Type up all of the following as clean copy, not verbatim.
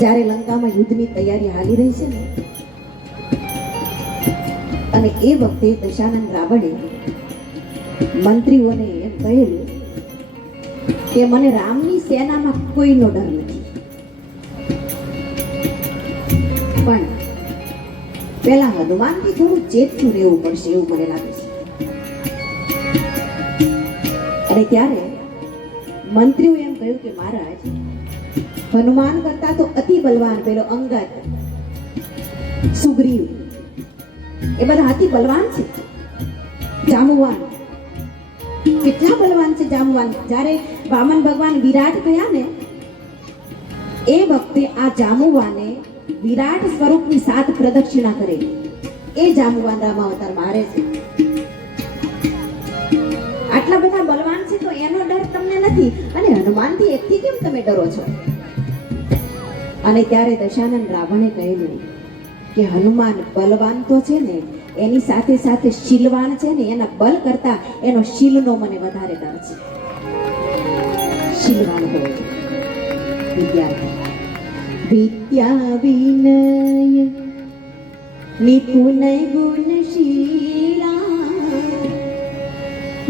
જ્યારે લંકામાં યુદ્ધની તૈયારી હાલી રહી છે ને, અને એ વખતે દશાનંદ રાવણે મંત્રીઓને એમ કહેલું કે મને રામની સેનામાં કોઈનો ડર નથી, પણ પેલા હનુમાનથી થોડું ચેતતું રહેવું પડશે એવું મને લાગે છે. અને ત્યારે મંત્રીઓ એમ કહ્યું કે મહારાજ, હનુમાન કરતા તો અતિ બલવાન પેલો અંગદ, સુગ્રીવ, એ બધા અતિ બલવાન છે. જાંબુવાન કેટલા બલવાન છે. જાંબુવાન જ્યારે વામન ભગવાન વિરાટ થયા ને એ વખતે આ જાંબુવાને વિરાટ સ્વરૂપની 7 પ્રદક્ષિણા કરેલી. એ જાંબુવાન રામાવતાર મારે છે. આટલા બધા બલવાન છે તો એનો ડર તમને નથી, અને હનુમાનથી એકથી કેમ તમે ડરો છો? અને ત્યારે દશાનંદ રાવણે કહેલું કે હનુમાન બલવાન તો છે ને, એની સાથે સાથે શીલવાન છે ને, એના બલ કરતા એનો શીલનો મને વધારે ડર છે. શીલવાન હોય વિદ્યાર્થી. વિદ્યા વિનય નિપુણ ગુણશીલા,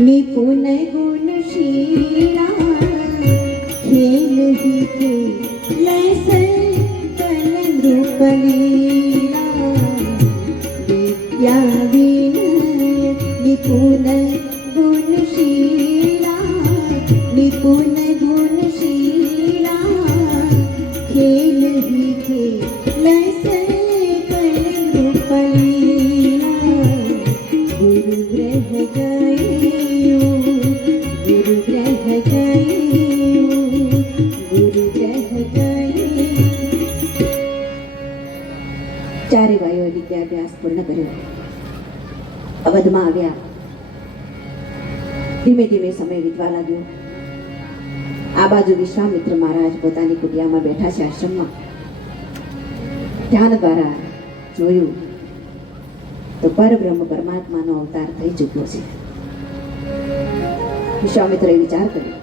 નિપુણ ગુણશીલા, ખેલ હી કે લૈસે કલ નૃપલીલા. વિદ્યા વિનય નિપુણ ગુણશીલા, નિપુણ ગુણશીલા, ખેલ હી કે લૈસે કલ નૃપલીલા. ગુરુ ગ્રહ ગયો, ગુરુ ગ્રહ ગયો, ગુરુ ગ્રહ ગયો. ચારે ભાઈઓએ વિદ્યાભ્યાસ પૂર્ણ કર્યો, અવધમાં આવ્યા. ધીમે ધીમે સમય વીતવા લાગ્યો. આ બાજુ વિશ્વામિત્ર મહારાજ પોતાની કુટિયામાં બેઠા છે આશ્રમમાં. ધ્યાન દ્વારા જોયું તો પરબ્રહ્મ પરમાત્માનો અવતાર થઈ ચૂક્યો છે. વિશ્વામિત્રએ વિચાર કર્યો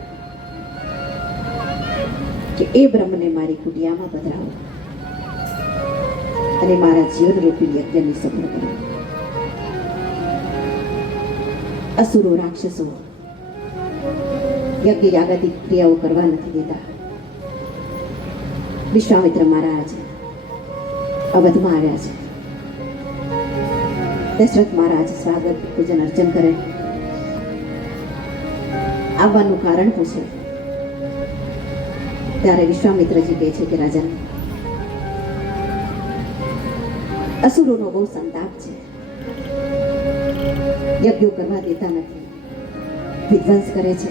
કે એ બ્રહ્મને મારી કુટિયામાં પધરાવો અને મારા જીવનરૂપી યજ્ઞને સફળ કરો. અસુરો રાક્ષસો યજ્ઞ યાગાદી ક્રિયાઓ કરવા નથી દેતા. વિશ્વામિત્ર મહારાજ અવધમાં આવ્યા છે. દશરથ મહારાજ સ્વાગત પૂજન અર્ચન કરે, આવવાનું કારણ પૂછે. ત્યારે વિશ્વામિત્રજી કહે છે કે રાજન, અસુરોનો બહુ સંતાપ છે, યજ્ઞો કરવા દેતા નથી, વિધ્વંસ કરે છે,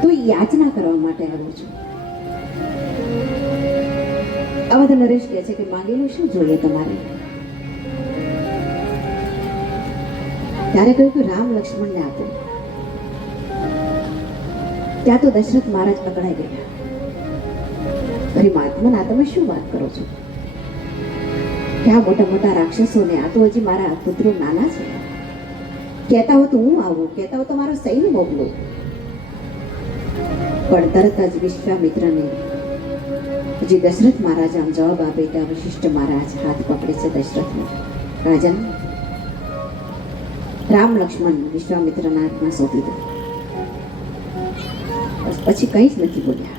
તો યાચના કરવા માટે આવ્યો છું. અવધ નરેશ કહે છે કે માંગેલું શું જોઈએ તમારે? ત્યારે કહ્યું કે રામ લક્ષ્મણને આપો. ત્યાં તો દશરથ મહારાજ પકડાઈ ગયા. અરે મહાત્મા, તમે શું વાત કરો છો? ક્યાં મોટા મોટા રાક્ષસોને, આ તો હજી મારા પુત્રો નાના છે. કહેતા હો તો હું આવું, કહેતા હો તો મારો સૈન્ય મોકલો. પણ તરત જ વિશ્વામિત્રને હજી દશરથ મહારાજ આમ જવાબ આપે ત્યાં વશિષ્ઠ મહારાજ હાથ પકડે છે દશરથનો. રાજન, રામ લક્ષ્મણ વિશ્વામિત્રના હાથમાં સોંપી દો. પછી કંઈ જ નથી બોલ્યા.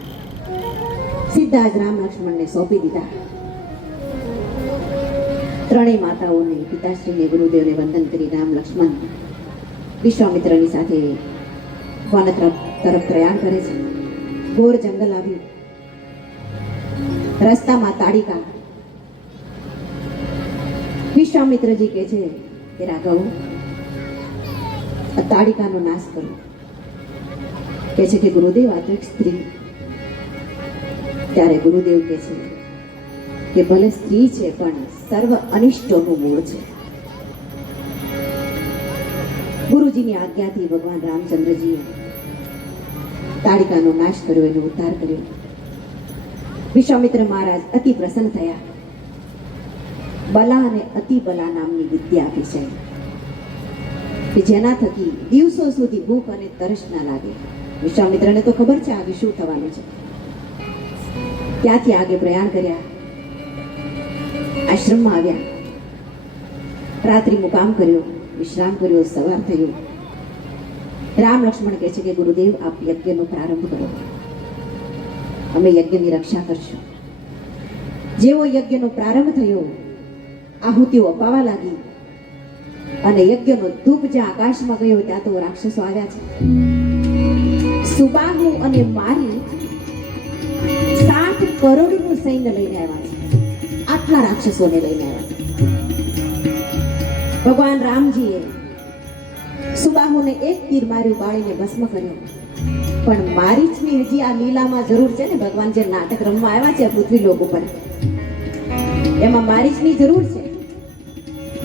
સીધા જ રામ લક્ષ્મણને સોંપી દીધા. ત્રણેય માતાઓને, પિતાશ્રીને, ગુરુદેવને વંદન કરી રામ લક્ષ્મણ વિશ્વામિત્રની સાથે વન તરફ પ્રયાણ કરે છે. ઘોર જંગલ આવ્યું. રસ્તામાં તાડિકા. વિશ્વામિત્રજી કહે છે કે રાઘવ, તાડિકાનો નાશ કરો. કહે છે કે ગુરુદેવ, આ તો એક સ્ત્રી. ત્યારે ગુરુદેવ કહે છે કે ભલે સ્ત્રી છે પણ સર્વ અનિષ્ટોનું મૂળ છે. ગુરુજીની આજ્ઞાથી ભગવાન રામચંદ્રજીએ તાડિકાનો નાશ કર્યો, એનો ઉદ્ધાર કર્યો. વિશ્વામિત્ર મહારાજ અતિ પ્રસન્ન થયા. બલા અને અતિ બલા નામની વિદ્યા આપી છે કે જેના થકી દિવસો સુધી ભૂખ અને તરસ ના લાગે. વિશ્વામિત્રને તો ખબર છે આગે શું થવાનું છે. ત્યાંથી આગે પ્રયાણ કર્યા, આશ્રમમાં આવ્યા, રાત્રિ મુકામ કર્યો, વિશ્રામ કર્યો, સવાર થયું. રામ લક્ષ્મણ કહે છે કે ગુરુદેવ આપ યજ્ઞનો પ્રારંભ કરો, અમે યજ્ઞની રક્ષા કરશું. જેવો યજ્ઞનો પ્રારંભ થયો, આહુતિઓ અપાવા લાગી અને યજ્ઞનો ધૂપ જ્યાં આકાશમાં ગયો ત્યાં તો રાક્ષસો આવ્યા છે. સુબાહુ અને મારી 60 કરોડનું સૈન્ય લઈને આવ્યા છે. આટલા રાક્ષસોને લઈને આવ્યા છે. ભગવાન રામજીએ સુબાહુને એક તીર માર્યું, બાળીને ભસ્મ કર્યો. પણ મારીચની હજી આ લીલામાં જરૂર છે ને, ભગવાન જે નાટક રમવા આવ્યા છે પૃથ્વી લોક ઉપર, એમાં મારીચની જરૂર છે.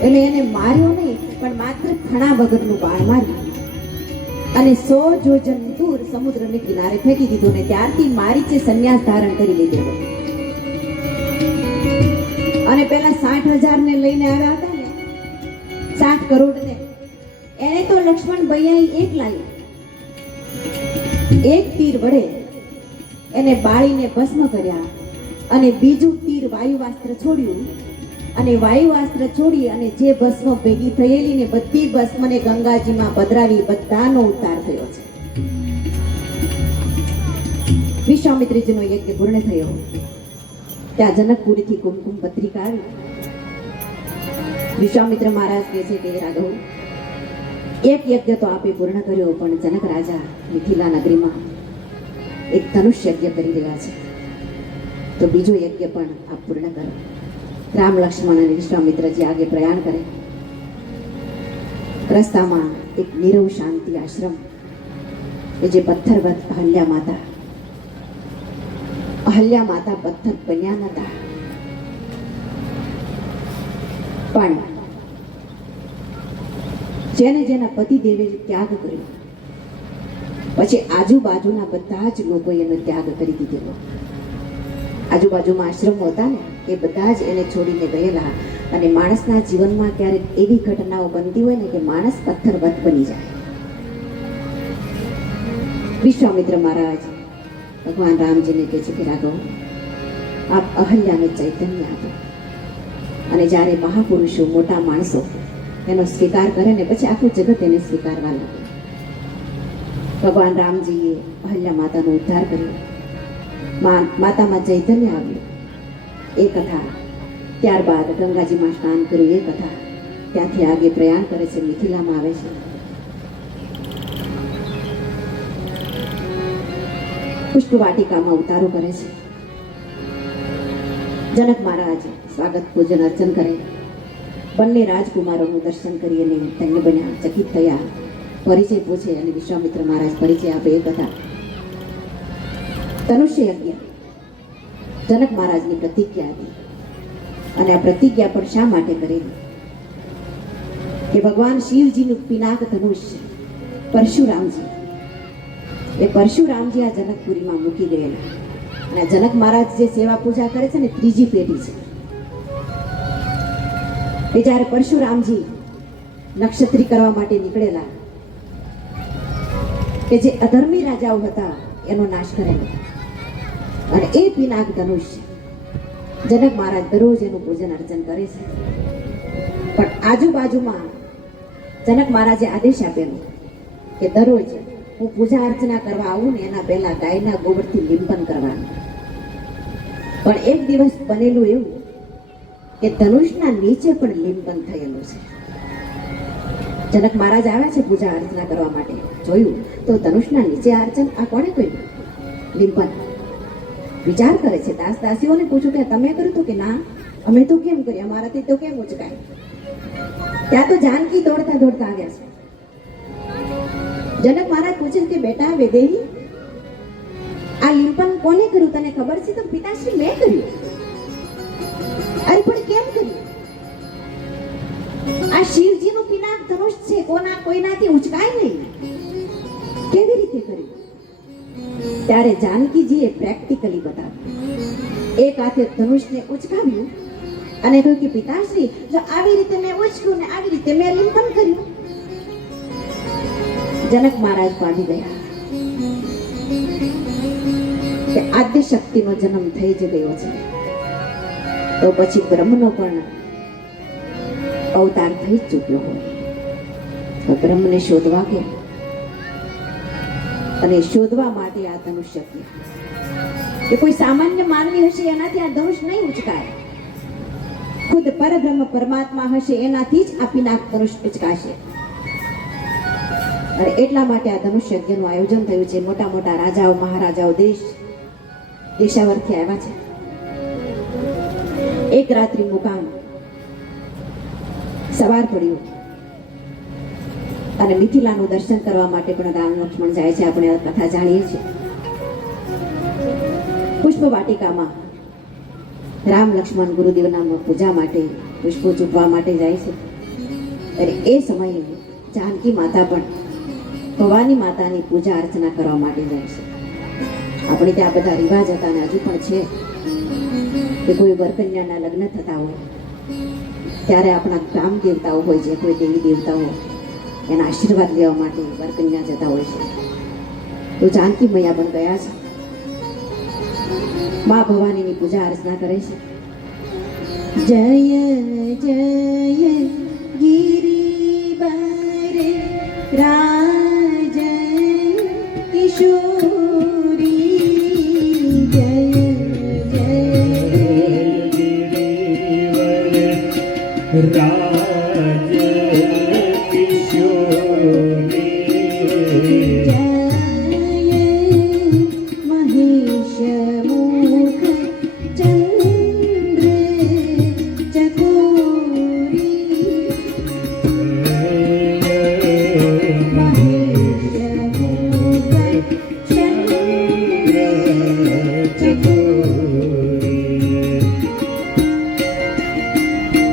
એટલે એને માર્યો નહીં, પણ માત્ર ખણા વગરનું બાણ માર્યું અને 100 જોજન દૂર સમુદ્રને કિનારે ફેંકી દીધો. ને ત્યારથી મારીચે સંન્યાસ ધારણ કરી લીધેલો. અને પેલા 60,000 ને લઈને આવ્યા હતા ને, 60 કરોડ ને, એને તો લક્ષ્મણ ભૈયાઈ એક લાવી, એક તીર વડે એને બાળીને ભસ્મ કર્યા અને બીજું તીર વાયુવાસ્ત્ર છોડ્યું અને વાયુવાસ્ત્ર છોડી અને જે ભસ્મ ભેગી થયેલી ને બધી ભસ્મને ગંગાજીમાં પધરાવી, બધાનો ઉદ્ધાર થયો છે. વિશ્વામિત્રજીનો યજ્ઞ પૂર્ણ થયો. ત્યાં જનકપુરીથી કુમકુમ પત્રિકા આવી. વિશ્વામિત્ર મહારાજ કહે છે કે રાઘવ, એક યજ્ઞ તો આપે પૂર્ણ કર્યો, પણ જનક રાજા મિથિલા નગરીમાં એક ધનુષ યજ્ઞ કરી રહ્યા છે, તો બીજો યજ્ઞ પણ આપ પૂર્ણ કરો. રામ લક્ષ્મણ અને વિશ્વામિત્રજી આગે પ્રયાણ કરે. રસ્તામાં એક નીરવ શાંતિ આશ્રમ, કે જે પથ્થરવત અહલ્યા માતા પથ્થર બન્યા નતા, પણ જેને જેના પતિ દેવે ત્યાગ કર્યો પછી આજુબાજુના બધા જ લોકોએ એનો ત્યાગ કરી દીધેલો. આજુબાજુમાં આશ્રમો હતા ને, એ બધા જ એને છોડીને ગયેલા. અને માણસના જીવનમાં ક્યારેક એવી ઘટનાઓ બનતી હોય ને કે માણસ પથ્થરવત બની જાય. વિશ્વામિત્ર મહારાજ ભગવાન રામજીને કહે છે કે રાઘવ, આપ અહલ્યાને ચૈતન્ય આપો. અને જ્યારે મહાપુરુષો, મોટા માણસો એનો સ્વીકાર કરે ને પછી આખું જગત એને સ્વીકારવા લાગે. ભગવાન રામજીએ અહલ્યા માતાનો ઉદ્ધાર કર્યો, માતામાં ચૈતન્ય આવ્યું, એ કથા. ત્યારબાદ ગંગાજીમાં સ્નાન કર્યું, એ કથા. ત્યાંથી આગે પ્રયાણ કરે છે, મિથિલામાં આવે છે. પુષ્પવાટિકામાં ઉતારો કરે છે. જનક મહારાજ સ્વાગત પૂજન અર્ચન કરે. બંને રાજકુમારોનું દર્શન કરી અને ધન્ય બન્યા, ચકિત થયા. પરિચય પૂછે અને વિશ્વામિત્ર મહારાજ પરિચય આપે. એ કથા. ધનુષ્ય યજ્ઞ જનક મહારાજની પ્રતિજ્ઞા હતી. અને આ પ્રતિજ્ઞા પણ શા માટે કરેલી કે ભગવાન શિવજીનું પિનાક ધનુષ પરશુરામજી, એ પરશુરામજી આ જનકપુરીમાં મૂકી ગયેલા. અને જનક મહારાજ જે સેવા પૂજા કરે છે ને, ત્રીજી પેઢી છે. એ જ્યારે પરશુરામજી નક્ષત્રી કરવા માટે નીકળેલા, કે જે અધર્મી રાજાઓ હતા એનો નાશ કરેલો, અને એ પિનાક ધનુષ જનક મહારાજ દરરોજ એનું પૂજન અર્ચન કરે છે. પણ આજુબાજુમાં જનક મહારાજે આદેશ આપેલો કે દરરોજ હું પૂજા અર્ચના કરવા આવું ને એના પહેલા ગાયના ગોબરથી લિંપન કરવાનું. પણ એક દિવસ બનેલું એવું કે ધનુષના નીચે પણ લિંપન થયેલું છે. જનક મહારાજ આવ્યા છે પૂજા અર્ચના કરવા માટે, જોયું તો ધનુષના નીચે અર્ચન આ કોણે કર્યું? લિંપન. વિચાર કરે છે, દાસ દાસીઓને પૂછું કે તમે કર્યું તો કે ના, અમે તો કેમ કરીએ, અમારાથી તો કેમ ઉચકાય. ત્યાં તો જાનકી દોડતા દોડતા આવ્યા છે. જનક મહારાજ પૂછે કે બેટા વૈદેહી, આ લિંપન કોને કર્યું તને ખબર છે? તો પિતાશ્રી મેં કર્યું. અરે પણ કેમ કર્યું? આ શિવજીનું પિનાક ધનુષ છે, કોઈનાથી ઉચકાય નહીં, કેવી રીતે કર્યું? ત્યારે જાનકીજીએ પ્રેક્ટિકલી બતાવ્યું. એક હાથે ધનુષને ઉચકાવ્યું અને કહ્યું કે પિતાશ્રી, જો આવી રીતે મેં ઉચક્યું ને આવી રીતે મેં લિંપન કર્યું. જનક મહારાજ પામી ગયા. કે આદ્ય શક્તિનો જન્મ થઈ જ ગયો છે, તો પછી બ્રહ્મનો પણ અવતાર થઈ જ ચૂક્યો હોય, તો બ્રહ્મને શોધવા ગયા અને શોધવા માટે આ ધનુષ્ય કે કોઈ સામાન્ય માનવી હશે એનાથી આ ધનુષ નહીં ઉચકાય, ખુદ પરબ્રહ્મ પરમાત્મા હશે એનાથી જ આ પિનાક ધનુષ ઉચકાશે. અને એટલા માટે આ ધનુષ યજ્ઞનું આયોજન થયું છે. મોટા મોટા રાજાઓ મહારાજાઓ દેશાવરથી આવ્યા છે. એક રાત્રિ મુકામ સવાર પડ્યું અને મિથિલાનું દર્શન કરવા માટે પણ રામ લક્ષ્મણ જાય છે. આપણે આ કથા જાણીએ છીએ. પુષ્પ વાટિકામાં રામ લક્ષ્મણ ગુરુદેવના પૂજા માટે પુષ્પો ચૂંટવા માટે જાય છે. અને એ સમયે જાનકી માતા પણ ભવાની માતાની પૂજા અર્ચના કરવા માટે જાય છે. આપણે ત્યાં બધા રિવાજ હતા અને હજુ પણ છે કે કોઈ વરકન્યાના લગ્ન થતા હોય ત્યારે આપણા ગ્રામ દેવતાઓ હોય છે, કોઈ દેવી દેવતાઓ એના આશીર્વાદ લેવા માટે વરકન્યા જતા હોય છે. તો જાનકી મૈયા પણ ગયા છે, મા ભવાનીની પૂજા અર્ચના કરે છે. જય જય ગિરિવર રાજ કિશોરી, જય જય ગિરિવર રાજ કિશોરી, જય મહેશ મુખ ચંદ્ર ચકોરી, મહેશ મુખ ચંદ્ર ચકોરી.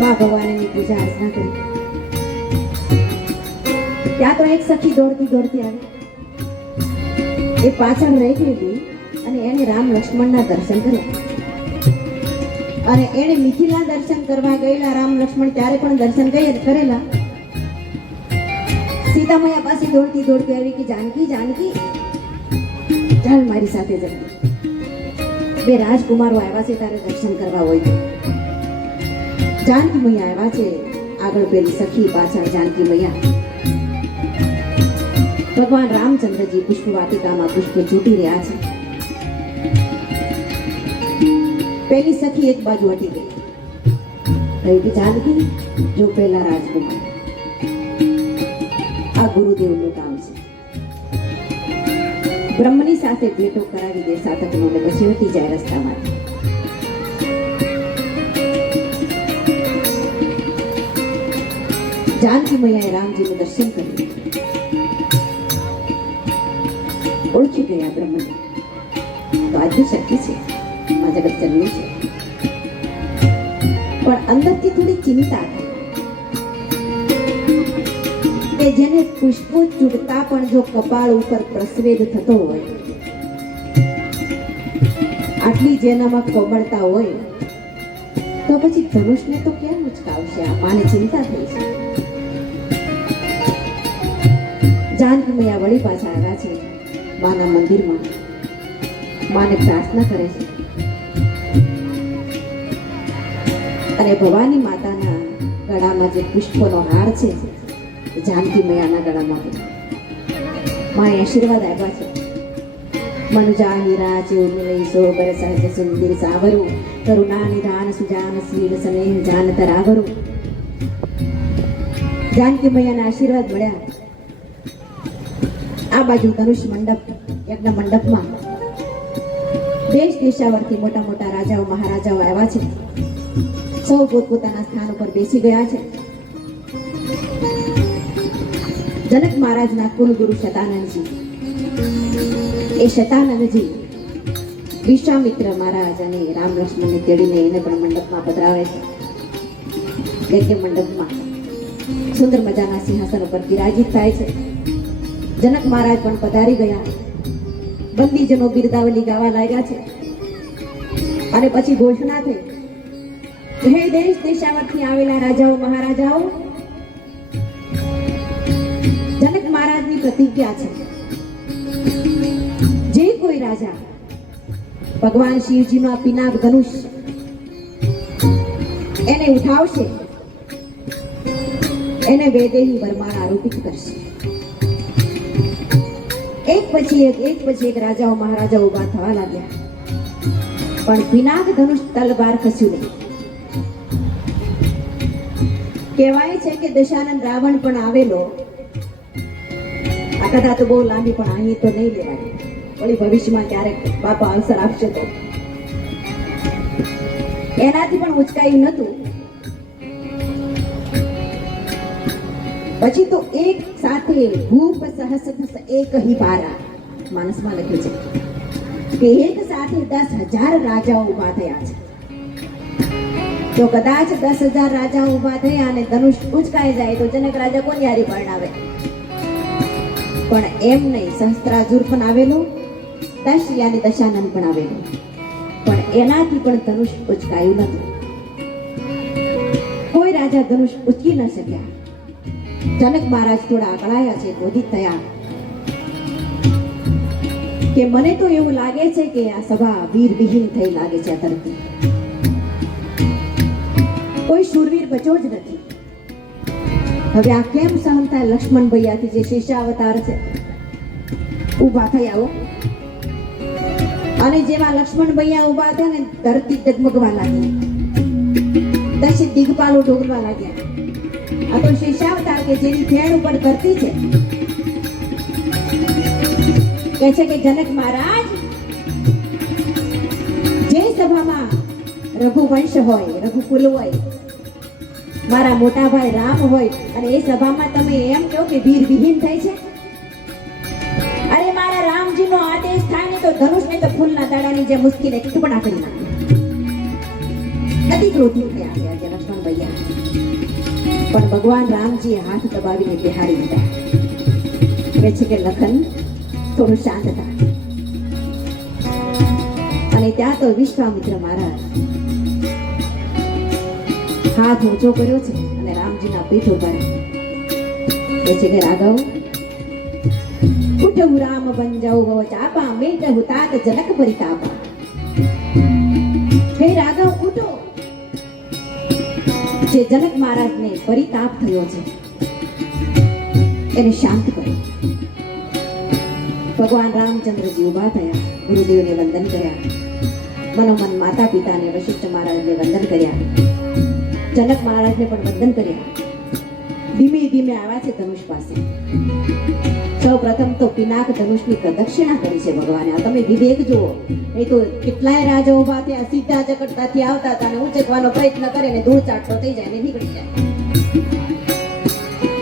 મા ભવાનીની પૂજા અર્ચના કરી. ત્યાં તો એક સખી દોડતી દોડતી આવી. એ પાછળ રહી ગયેલી અને એને રામ લક્ષ્મણના દર્શન કર્યા. અને એને મિથિલા દર્શન કરવા ગયેલા રામ લક્ષ્મણ ત્યારે પણ દર્શન કરેલા. સીતા મૈયા પાસે દોડતી દોડતી આવી કે જાનકી જાનકી ચાલ મારી સાથે જલ્દી, બે રાજકુમારો આવ્યા છે તારે દર્શન કરવા હોય તો. જાનકી મૈયા આવ્યા છે, આગળ પેલી સખી, પાછળ જાનકી મૈયા. ભગવાન રામચંદ્રજી પુષ્પ વાટિકામાં પુષ્પ ચૂંટી રહ્યા છે. પેલી સખી એક બાજુ હટી ગઈ, કહ્યું કે જાનકી જો પેલા રાજકુમાર, આ ગુરુદેવનું કામ છે, બ્રહ્મની સાથે ભેટો કરાવી દે સાધકનો ને પછી હટી જાય રસ્તામાં. જાનકી મૈયાએ રામજીનું દર્શન કર્યું, ઓળખી ગયા બ્રહ્મને. તો આદ્ય શક્તિ છે, આ જગત જન્મી છે. પણ અંદરથી થોડી ચિંતા કે જેને પુષ્પો ચૂડતા પણ જો કપાળ ઉપર પ્રસ્વેદ થતો હોય, આટલી જેનામાં કોમળતા હોય, તો પછી ધનુષને તો કેમ ઉચકાવશે? આ માને ચિંતા થઈ છે. જાનકી મૈયા વળી પાછા આવ્યા છે માના મંદિરમાં, માને પ્રાર્થના કરે છે. અને ભવાની માતાના ગળામાં જે પુષ્પનો હાર છે એ જાનકી મૈયાના ગળામાં માએ આશીર્વાદ આપ્યા છે. મનુજા હીરા ચેઉર્મિલઈ સોબર સહજ સુંદર સાવરું, કરુણા નિધાન સુજાન શીલ સ્નેહ જાન તરાવરું. જાનકી મૈયાના આશીર્વાદ મળ્યા. આ બાજુ ધનુષ મંડપ, યજ્ઞ મંડપમાં દેશ દેશાવરથી મોટા મોટા રાજાઓ મહારાજાઓ આવ્યા છે. સૌ પોતપોતાના સ્થાન ઉપર બેસી ગયા છે. જનક મહારાજના કુલગુરુ શતાનંદજી, એ શતાનંદજી વિશ્વામિત્ર મહારાજ અને રામ લક્ષ્મણને તેડીને એને પણ મંડપમાં પધરાવે છે. યજ્ઞ મંડપમાં સુંદર મજાના સિંહાસન ઉપર વિરાજિત થાય છે. જનક મહારાજ પણ પધારી ગયા. બંદીજનો બિરદાવલી ગાવા લાગ્યા છે. અને પછી ઘોષણા થઈ, હે દેશ દેશાવરથી આવેલા રાજાઓ મહારાજાઓ, જનક મહારાજની પ્રતિજ્ઞા છે, જે કોઈ રાજા ભગવાન શિવજીનું આ પિનાક ધનુષ એને ઉઠાવશે, એને વૈદેહી વરમાળ આરોપિત કરશે. એક પછી એક રાજાઓ મહારાજાઓ ઉભા થવા લાગ્યા, પણ પિનાક ધનુષ તલવાર ખસ્યું નહીં. કહેવાય છે કે દશાનંદ રાવણ પણ આવેલો. આ કથા તો બહુ લાંબી, પણ અહીં તો નહીં લેવાની, વળી ભવિષ્યમાં ક્યારેક બાપા અવસર આપશે તો. એનાથી પણ ઉચકાયું નતું. પછી તો એક સાથે ભૂપ સહસ્ર એક હી બારા માનસમાં લખ્યું છે કે એક સાથે 10,000 રાજાઓ ઉભા થયા છે. તો કદાચ 10,000 રાજાઓ ઉભા થયા અને ધનુષ ઉચકાઈ જાય તો જનક રાજા કોની હારી પરણાવે? પણ એમ નહીં, સહસ્ત્રાર્જુન પણ આવેલું, યાની દશાનંદ પણ આવેલું, પણ એનાથી પણ ધનુષ ઉચકાયું નતું. કોઈ રાજા ધનુષ ઉચકી ન શક્યા. જનક મહારાજ થોડા અકળાયા છે, ક્રોધિત થયા કે મને તો એવું લાગે છે કે આ સભા વીર વિહીન થઈ લાગે છે. આ તરફથી કોઈ શૂરવીર બચો જ નથી. હવે આ કેમ સહન થાય? લક્ષ્મણ ભૈયાથી જે શેષાવતાર છે ઊભા થઈ આવો, અને જેવા લક્ષ્મણ ભૈયા ઊભા થયા ને ધરતી ડગમગવા લાગી, 10 દિગપાલો ડોગરવા લાગ્યા. આ તો શેષાવતાર કે જેની ફેણ ઉપર ધરતી છે, કહે છે કે જનક મહારાજ, જે સભામાં રઘુવંશ હોય, રઘુકુલ હોય, મારા મોટા ભાઈ રામ હોય, અને એ સભામાં તમે એમ કહો કે વીર વિહીન થાય છે? અરે મારા રામજીનો આદેશ થાય ને તો ધનુષને તો ફૂલના દાડાની જે મુશ્કેલ ટુકડા કરી નાખે. અતિ ક્રોધિત થયા છે આજે લક્ષ્મણ ભૈયા. પણ ભગવાન રામજીએ હાથ દબાવીને બિહાડી દીધા. કહે છે કે લખન, થોડું શાંત થા. અને ત્યાં તો વિશ્વામિત્ર મહારાજ હાથ ઊંચો કર્યો છે અને રામજીના પીઠ ઉપર કહે છે કે રાઘવ, ઉઠવું રામ બંજવ હો ચાપા, મેટહુ તાત જનક પરિતાપા. હે રાઘવ, ઉઠો. જે જનક મહારાજને પરિતાપ થયો છે એને શાંત કરો. ભગવાન રામચંદ્રજી ઉભા થયા, ગુરુદેવને વંદન કર્યા, મનોમન માતા પિતાને વશિષ્ઠ મહારાજને વંદન કર્યા, જનક મહારાજને પણ વંદન કર્યા. ધીમે ધીમે આવ્યા છે ધનુષ પાસે. સૌ પ્રથમ તો પિનાક ધનુષની પ્રદક્ષિણા કરી છે ભગવાને. આ તમે વિવેક જુઓ. એ તો કેટલાય રાજા ઉભા થયા, સીધા જકડતાથી આવતા હતા, અને ઉંચકવાનો પ્રયત્ન કરે ને ધૂળ ચાટતો થઈ જાય ને નીકળી જાય.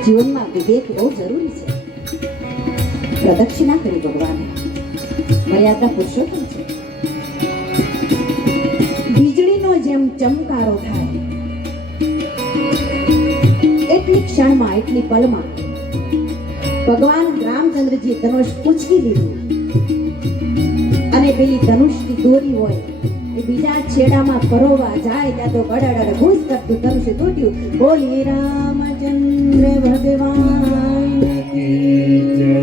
જીવનમાં વિવેક બહુ જરૂરી છે. પ્રદક્ષિણા કરી ભગવાને. મર્યાદા પુરુષોત્તમ છે. વીજળીનો જેમ ચમકારો થાય એટલી ક્ષણમાં, એટલી પલમાં ભગવાન રામચંદ્રજી ધનુષ ઉચકી લીધું, અને પેલી ધનુષની દોરી હોય એ બીજા છેડામાં પરોવા જાય ત્યાં તો ગડડ ઘૂસ કરતું ધનુષ તૂટ્યું. બોલી રામચંદ્ર ભગવાન કી જય.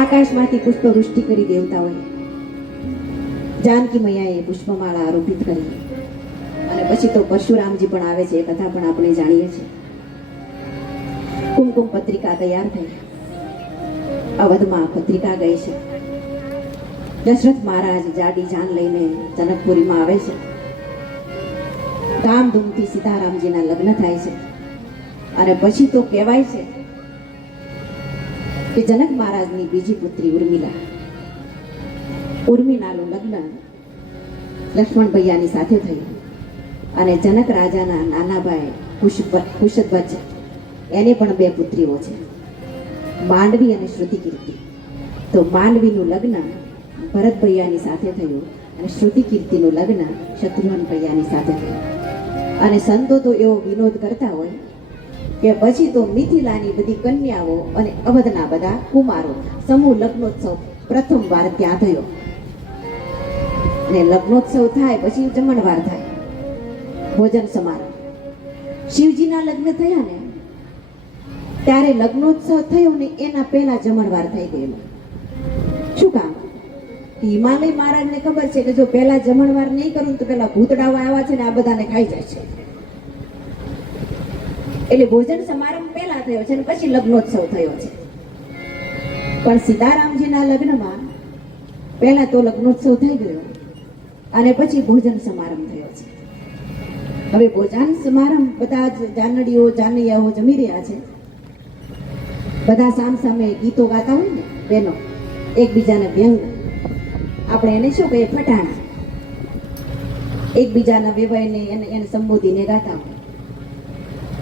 આકાશમાંથી પુષ્પ વૃષ્ટિ કરી દેવતાઓએ. જાનકી મૈયાએ પુષ્પમાળા આરોપિત કરી, અને પછી તો પરશુરામજી પણ આવે છે. એ કથા પણ આપણે જાણીએ છીએ. કુમકુમ પત્રિકા તૈયાર થઈ, અવધમાં પત્રિકા ગઈ છે. દશરથ મહારાજ જાડી જાન લઈને જનકપુરીમાં આવે છે. ધામધૂમથી સીતારામજીના લગ્ન થાય છે. અને પછી તો કહેવાય છે કે જનક મહારાજની બીજી પુત્રી ઉર્મિલાનું લગ્ન લક્ષ્મણ ભૈયાની સાથે થયું. અને જનક રાજાના નાના ભાઈ કુશધ્વજ, એને પણ 2 પુત્રીઓ છે, માંડવી અને શ્રુતિકીર્તિ. તો માંડવીનું લગ્ન ભરત ભૈયાની સાથે થયું, અને શ્રુતિકીર્તિનું લગ્ન શત્રુઘ્ન ભૈયાની સાથે થયું. અને સંતો તો એવો વિનોદ કરતા હોય કે પછી તો મિથિલાની બધી કન્યાઓ અને અવધના બધા કુમારો સમૂહ લગ્નોત્સવ પ્રથમવાર ત્યાં થયો. અને લગ્નોત્સવ થાય પછી જમણવાર થાય, ભોજન સમારોહ. શિવજીના લગ્ન થયા ને ત્યારે લગ્નોત્સવ થયો ને એના પહેલા જમણવાર થઈ ગયેલો. શું કામ? હિમાલય મહારાજને ખબર છે કે જો પહેલા જમણવાર નહીં કરું તો પેલા ભૂતડાઓ આવ્યા છે ને આ બધાને ખાઈ જાય છે, એટલે ભોજન સમારંભ પહેલા થયો છે અને પછી લગ્નોત્સવ થયો છે. પણ સીતારામજીના લગ્નમાં પહેલા તો લગ્નોત્સવ થઈ ગયો અને પછી ભોજન સમારંભ થયો છે. હવે ભોજન સમારંભ બધા જ જાનડીઓ જાનૈયાઓ જમી રહ્યા છે, બધા સામ સામે ગીતો ગાતા હોય ને બેનો, એકબીજાને વ્યંગ, આપણે એને શું કહીએ ફટાણા, એકબીજાના વેવાઈને એને સંબોધીને ગાતા હોય.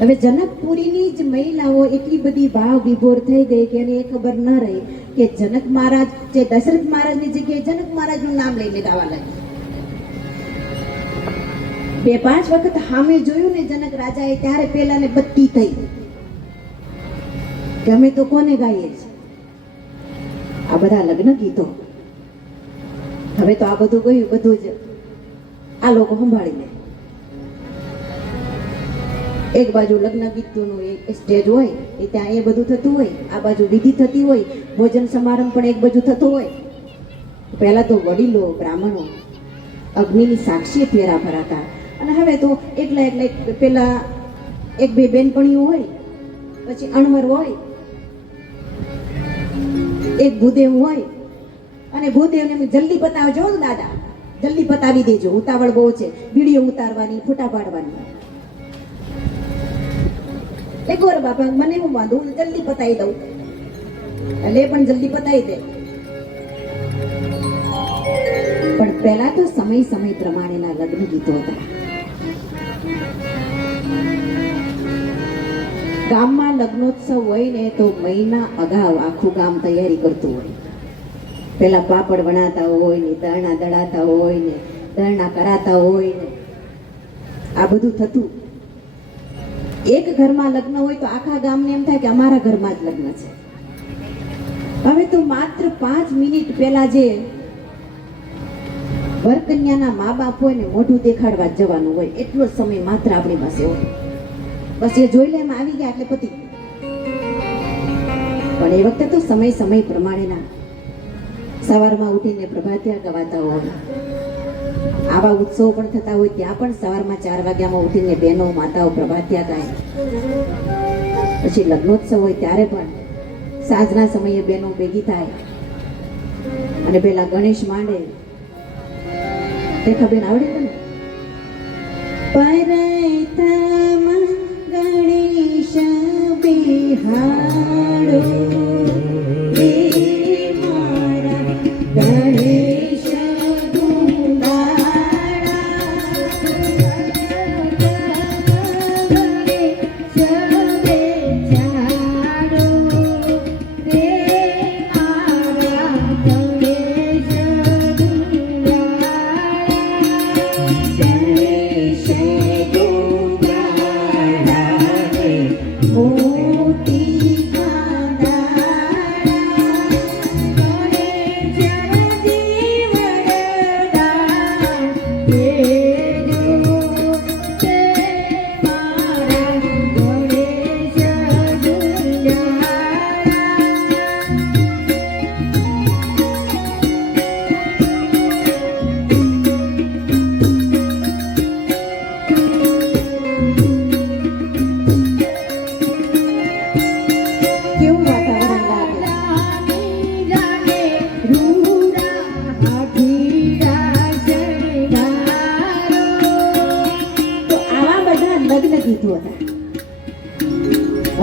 હવે જનકપુરીની જ મહિલાઓ એટલી બધી ભાવ વિભોર થઈ ગઈ કે એને એ ખબર ન રહી કે જનક મહારાજ જે દશરથ મહારાજની જગ્યાએ જનક મહારાજનું નામ લઈને ગાવા લાગી. 2-5 વખત સામે જોયું ને જનક રાજાએ ત્યારે પેલાને બત્તી થઈ કે અમે તો કોને ગાઈએ છીએ આ બધા લગ્ન ગીતો. હવે તો આ બધું ગયું, બધું જ આ લોકો સંભાળી લે. એક બાજુ લગ્ન ગીતોનું એક સ્ટેજ હોય એ ત્યાં એ બધું થતું હોય, આ બાજુ વિધિ થતી હોય, ભોજન સમારંભ પણ એક બાજુ થતો હોય. પહેલા તો વડીલો બ્રાહ્મણો અગ્નિની સાક્ષી ફેરા ભરાતા અને હવે તો એકલા પેલા 1-2 બેનપણીઓ હોય, પછી અણવર હોય, એક ભૂદેવ હોય અને ભૂદેવને જલ્દી પતાવજો દાદા, જલ્દી પતાવી દેજો, ઉતાવળ બહુ છે, વિડીયો ઉતારવાની, ફોટા પાડવાની. ગોર બાપા મને હું વાંધો, જલ્દી પતાવી દઉં, એટલે પણ જલ્દી પતાવી દે. પણ પહેલા તો સમય પ્રમાણેના લગ્ન ગીતો હતા. ગામમાં લગ્નોત્સવ હોય ને તો મહિના અગાઉ આખું ગામ તૈયારી કરતું હોય. પેલા પાપડ વણાતા હોય ને, દળના દળાતા હોય ને, દળના કરાતા હોય ને, આ બધું થતું. એક ઘરમાં લગ્ન હોય તો આખા ગામને એમ થાય કે અમારા ઘરમાં જ લગ્ન છે. હવે તો માત્ર 5 મિનિટ પહેલા જે વરકન્યાના મા બાપ હોય ને મોઢું દેખાડવા જવાનું હોય એટલો સમય માત્ર આપણી પાસે હોય. બસ એ જોઈ લે એમ આવી ગયા એટલે પતી. પણ એ વખતે તો સમય પ્રમાણેના સવારમાં ઉઠીને પ્રભાતિયા ગવાતા હોય, આવા ઉત્સવો પણ થતા હોય ત્યાં પણ સવારમાં 4 વાગ્યામાં ઉઠીને બહેનો માતાઓ પ્રભાતિયા ગાય. પછી લગ્નોત્સવ હોય ત્યારે પણ સાંજના સમયે બહેનો ભેગી થાય અને પેલા ગણેશ માંડે. રેખાબેન આવડે ને? પરતમ ગણેશ બિહાડો રે મારા ગણેશ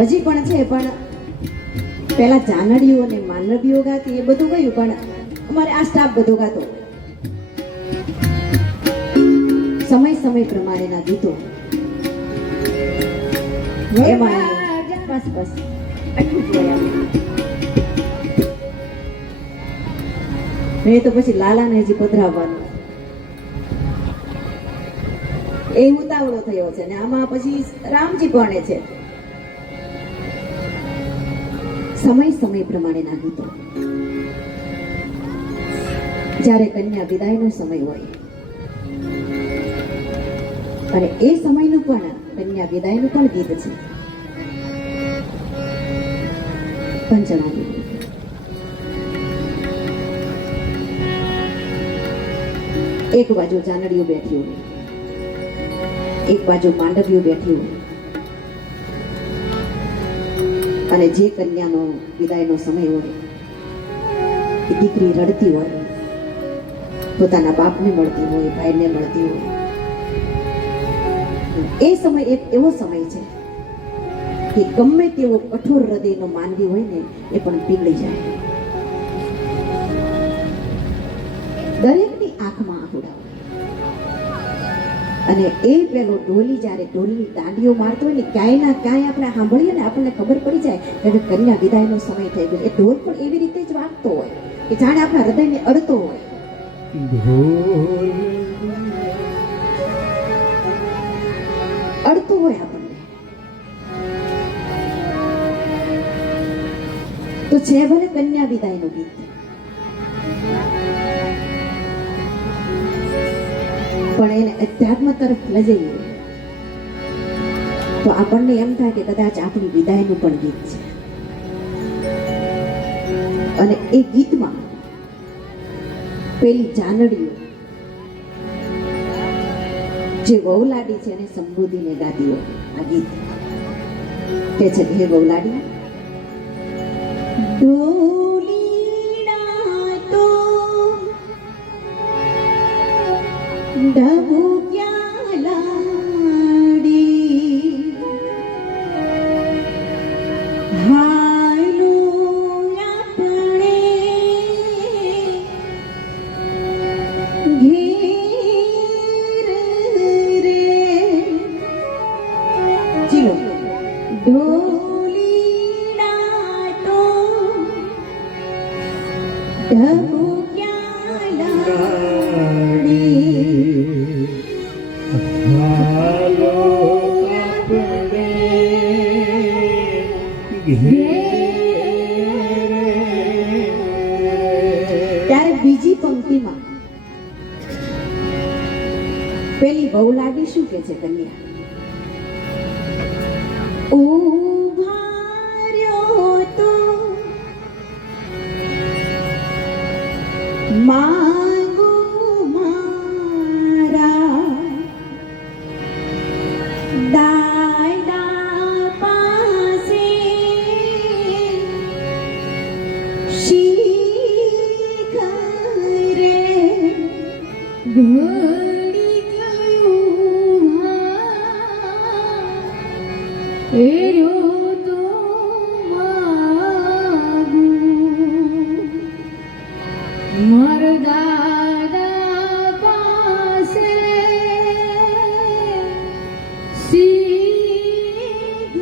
હજી પણ છે. પણ પેલા જાનડીઓ ને માનવીઓ ગાતી એ બધું ગયું, પણ અમારે આ સ્ટાફ બધું ગાતો. સમય પ્રમાણેના ગીતો એમાં બસ મેં તો પછી લાલાને હજી પધરાવવાનું એ ઉતાવળો થયો છે ને આમાં પછી રામજી પણ છે. સમય પ્રમાણેના ગીતો. જ્યારે કન્યા વિદાયનો સમય હોય અને એ સમયનું પણ કન્યા વિદાયનું પણ ગીત છે. પંચનામી એક બાજુ જાનડીઓ બેઠી હોય, એક બાજુ માંડવીઓ બેઠી હોય, અને જે કન્યાનો વિદાયનો સમય હોય એ દીકરી રડતી હોય, પોતાના બાપને મળતી હોય, ભાઈને મળતી હોય. એ સમય એક એવો સમય છે કે ગમે તેવો કઠોર હૃદયનો માનવી હોય ને એ પણ પીગળી જાય. દરેકની આંખમાં આહુડા હોય. અને એ પેલો ઢોલી જ્યારે ઢોલની દાંડીઓ મારતો હોય ને ક્યાંય ના ક્યાંય આપણે સાંભળીએ ને આપણને ખબર પડી જાય કે હવે કન્યા વિદાયનો સમય થઈ ગયો. એ ઢોલ પણ એવી રીતે જ વાગતો હોય કે જાણે આપણા હૃદયને અડતો હોય. અડતો હોય આપણને. તો છે ભલે કન્યા વિદાયનું ગીત, પણ એને અધ્યાત્મ તરફ લઈ જઈએ તો આપણને એમ થાય કે કદાચ આપણી વિદાયનું પણ ગીત છે. અને એ ગીતમાં પેલી જાનડીઓ જે વહુલાડી છે એને સંબોધીને ગાતી હોય આ ગીત કે છે હે વહુલાડી, ઢોલીડા તો ઢબુક્યા લાડી, હાલું આપણે ઘેર રે. ચલો ઢોલીડા તો ઢબુક્યા લાડી, ત્યારે બીજી પંક્તિમાં પેલી વહુલાડી શું કે છે કન્યા, ઉભા રહ્યો તો માંગુ મારા દાદા પાસે શીખ રે. ઘડી ગયું એર્યો તો મારા દાદા પાસે શીખ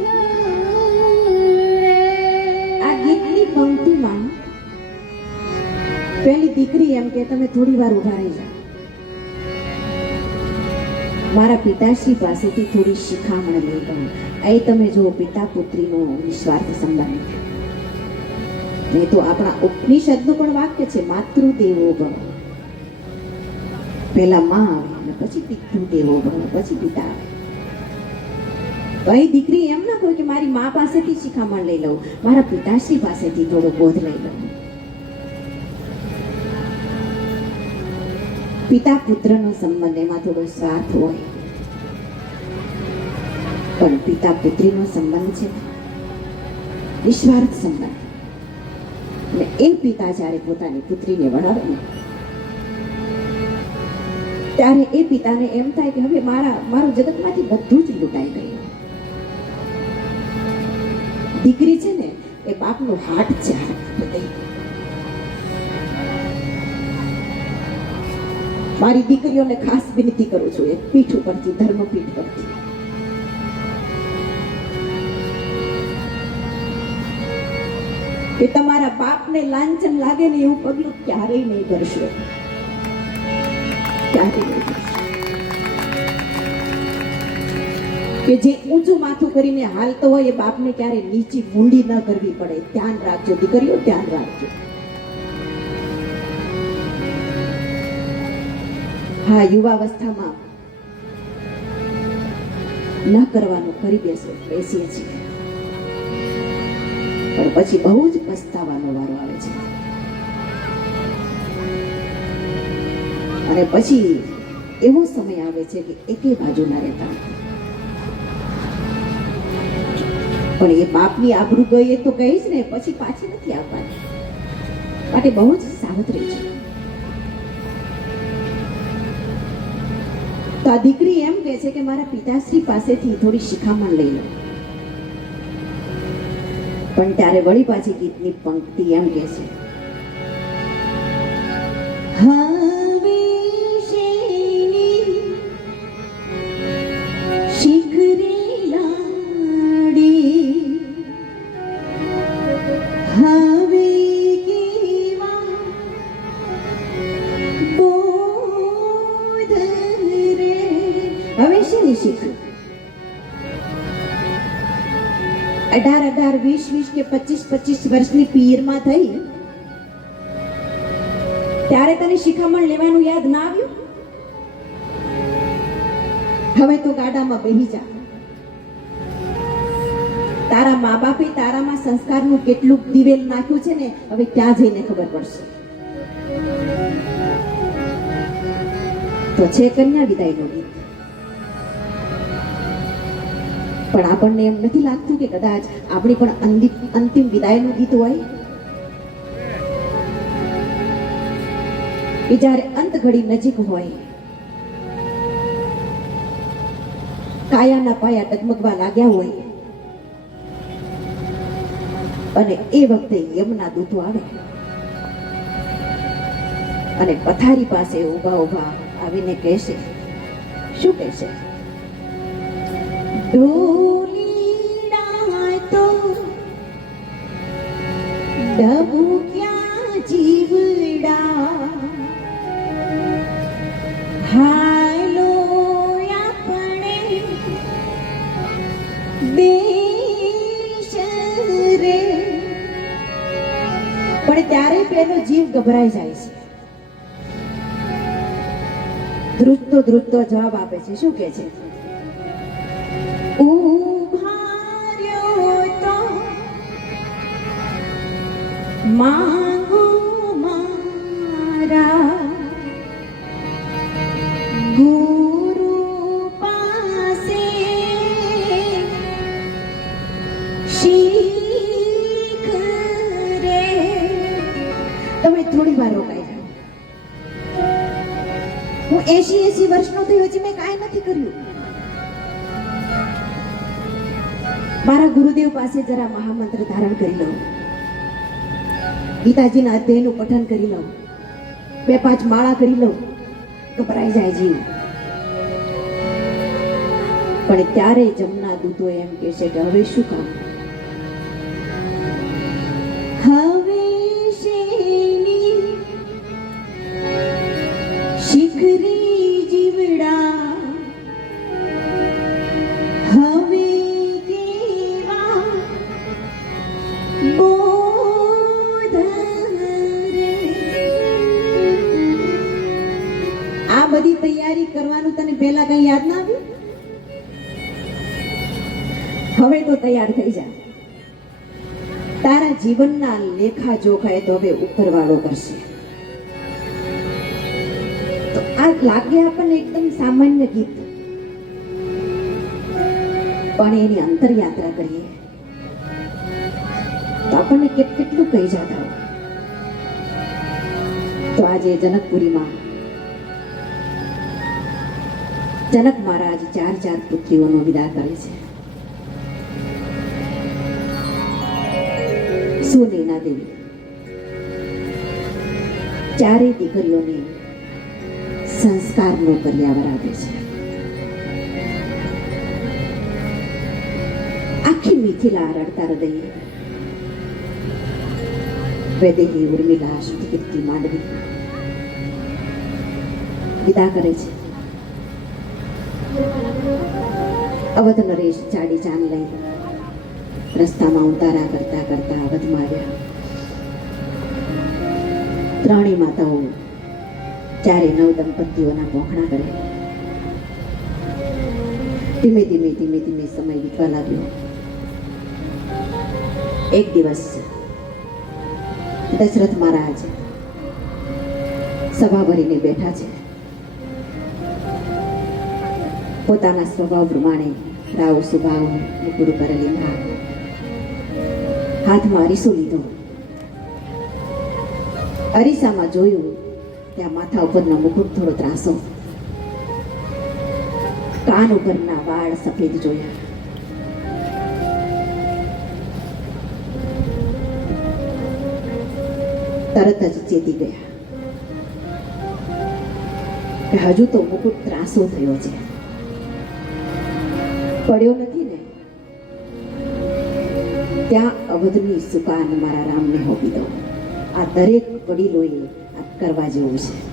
રે. આ ગીતની પંક્તિમાં પેલી દીકરી એમ કે તમે થોડી વાર ઉભા રહી જાઓ, મારા પિતાશ્રી પાસેથી થોડી શિખામણ લઈ લઉં. અહીં તમે જો પિતા પુત્રીનો નિસ્વાર્થ સંબંધ. નહીં તો આપણા ઉપનિષદનું પણ વાક્ય છે માતૃદેવો ભવ. પહેલા માં આવે અને પછી પિતૃદેવો ભવ, પછી પિતા આવે. અહીં દીકરી એમ ના કહે કે મારી મા પાસેથી શિખામણ લઈ લઉં, મારા પિતાશ્રી પાસેથી થોડો બોધ લઈ લઉં. પિતા પુત્રનો સંબંધ એમાં થોડો સ્વાર્થ હોય, પણ પિતા પુત્રીનો સંબંધ છે નિસ્વાર્થ સંબંધ. અને એ પિતા જ્યારે પોતાની પુત્રીને વળાવે ને ત્યારે એ પિતાને એમ થાય કે હવે મારું જગતમાંથી બધું જ લૂંટાઈ ગયું. દીકરી છે ને એ બાપનું હાટ છે. મારી દીકરીઓને ખાસ વિનંતી કરું છું, એક પીઠ ઉપરથી, ધર્મપીઠ પરથી, કે તમારા બાપને લાંછન લાગે ને એવું પગલું ક્યારેય નહીં કરશો, ક્યારેય નહીં કરશો. કે જે ઊંચું માથું કરીને હાલતો હોય એ બાપને ક્યારે નીચી મૂંડી ન કરવી પડે. ધ્યાન રાખજો દીકરીઓ, ધ્યાન રાખજો. હા, યુવાવસ્થામાં ન કરવાનું કરી બેસીએ છીએ, પણ પછી બહુ જ પસ્તાવાનો વારો આવે છે. અને પછી એવો સમય આવે છે કે એકે બાજુ ના રહેતા, પણ એ બાપની આબરૂ ગઈ તો ગઈ જ ને, પછી પાછી નથી આવવાની. માટે બહુ જ સાવધ રહેજો. તો આ દીકરી એમ કહે છે કે મારા પિતાશ્રી પાસેથી થોડી શિખામણ લઈ લો. પણ ત્યારે વળી પાછી ગીતની પંક્તિ એમ કહે છે, હવે શેની શીખરી લાડી, હવે કેવા બોધ રે. હવે શેની શીખ? 18, 20 કે 25 વર્ષની પિયરમાં થઈ ત્યારે તને શિખામણ લેવાનું યાદ ના આવ્યું? હવે તો ગાડામાં બેહી જા. તારા મા બાપે તારામાં સંસ્કારનું કેટલું દિવેલ નાખ્યું છે ને, હવે ત્યાં જઈને ખબર પડશે. તો છે કન્યા વિદાયનું ગીત. પણ આપણને એમ નથી લાગતું કે કદાચ આપણી પણ અંતિમ વિદાયનું ગીત હોય, કે જ્યારે અંત ઘડી નજીક હોય, કાયાના પાયા ડગમગવા લાગ્યા હોય, અને એ વખતે યમના દૂતો આવે અને પથારી પાસે ઊભા ઊભા આવીને કહેશે, શું કહેશે? ઢોલીડા તો ડબુક્યા જીવડા, હાલો આપણે દેશ રે. પણ ત્યારે પેલો જીવ ગભરાઈ જાય છે. ધ્રુજતો જવાબ આપે છે, શું કે છે? ઉભાર્યો તો માંગુ મારા ગુરુ પાસે શીખ રે. તમે થોડી વાર રોકાઈ જાઓ. હું 80 વર્ષનો થયો, હજી મેં કાંઈ નથી કર્યું. મારા ગુરુદેવ પાસે જરા મહામંત્ર ધારણ કરી લઉં, ગીતાજીના અધ્યાયનું પઠન કરી લઉં, 2-5 માળા કરી લઉં. ગભરાઈ જાય જીવ. પણ ત્યારે જમના દૂતો એમ કહે છે કે હવે શું કામ? હવે શેની શીખરી જીવડા, હવે કેવા બોધ રે. આ બધી તૈયારી કરવાનું તને પહેલા કઈ યાદ ના આવ્યું? હવે તો તૈયાર થઈ જા. તારા જીવનના લેખા જોખા તો હવે ઉપરવાળો કરશે. તો આ લાગે આપણને એકદમ સામાન્ય ગીત, પણ એની અંતર યાત્રા કરીએ તો આપણને કેટલું કહી જતા હોય. તો આજે જનકપુરીમાં જનક મહારાજ 4 પુત્રીઓનો વિદા કરે છે. સુનૈના દેવી 4 દીકરીઓને સંસ્કારનો કલ્યાવર આપે છે. આખી મિથિલા રડતા હૃદયે વૈદેહી, ઉર્મિલા, શુદ્ધકીર્તિ, માંડવી વિદા કરે છે. અવધ નરેશ ચાડી ચાંદ લઈ રસ્તામાં ઉતારા કરતા કરતા અવધમાં આવ્યા. 3 માતાઓ 4 દંપતીઓના પોખણા કરે. ધીમે ધીમે સમય વીતવા લાગ્યો. એક દિવસ દશરથ મહારાજ સભા ભરીને બેઠા છે. પોતાના સ્વભાવ પ્રમાણે રાવ સુભાવ મુકુડ પર લીધા. હાથમાં અરીસો લીધો. અરીસામાં જોયું ત્યાં માથા ઉપરનો મુકુટ થોડો ત્રાસો, કાન ઉપરના વાળ સફેદ જોયા. તરત જ ચેતી ગયા કે હજુ તો મુકુટ ત્રાસો થયો છે, પડ્યો નથી ને. ત્યાં અવધની સુકાન મારા રામને હોપી દો. આ દરેક વડીલોએ આ કરવા જેવું છે.